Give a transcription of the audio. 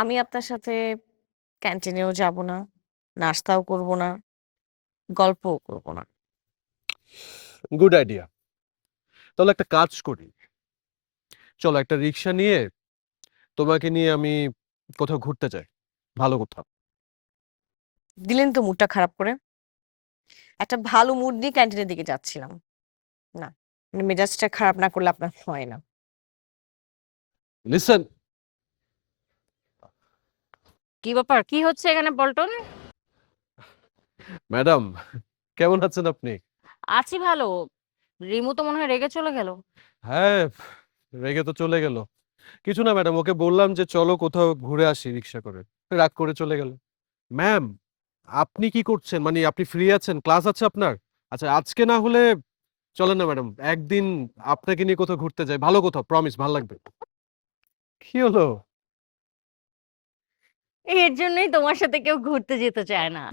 আমি আপনার সাথে ক্যান্টিনেও যাব না, নাস্তাও করব না, গল্পও করব না। Good idea. তাহলে একটা কাজ করি। চলো একটা রিক্সা নিয়ে তোমাকে নিয়ে আমি কোথাও ঘুরতে যাই। ভালো কোথাও। দিলেন তো মুডটা খারাপ করে। একটা ভালো মুড নিয়ে ক্যান্টিনের দিকে যাচ্ছিলাম। না, মানে মেজাজটা খারাপ না করলে আপনার হয় না। লিসেন কি ব্যাপার? কি হচ্ছে এখানে পল্টন? ম্যাডাম কেমন আছেন আপনি? আছি ভালো। রিমু তো মনে হয় রেগে চলে গেল। হ্যাঁ, রেগে তো চলে গেল। কিছু না ম্যাডাম ওকে বললাম যে চলো কোথাও ঘুরে আসি রিক্সা করে। রাগ করে চলে গেল। ম্যাম, আপনি কি করছেন? মানে আপনি ফ্রি আছেন? ক্লাস আছে আপনার? আচ্ছা আজকে না হলে চলেন না ম্যাডাম। একদিন আপনাকে নিয়ে কোথাও ঘুরতে যাই। ভালো কোথাও প্রমিস ভালো লাগবে। কি হলো? এর জন্যই তোমার সাথে কেউ ঘুরতে যেতে চায় না।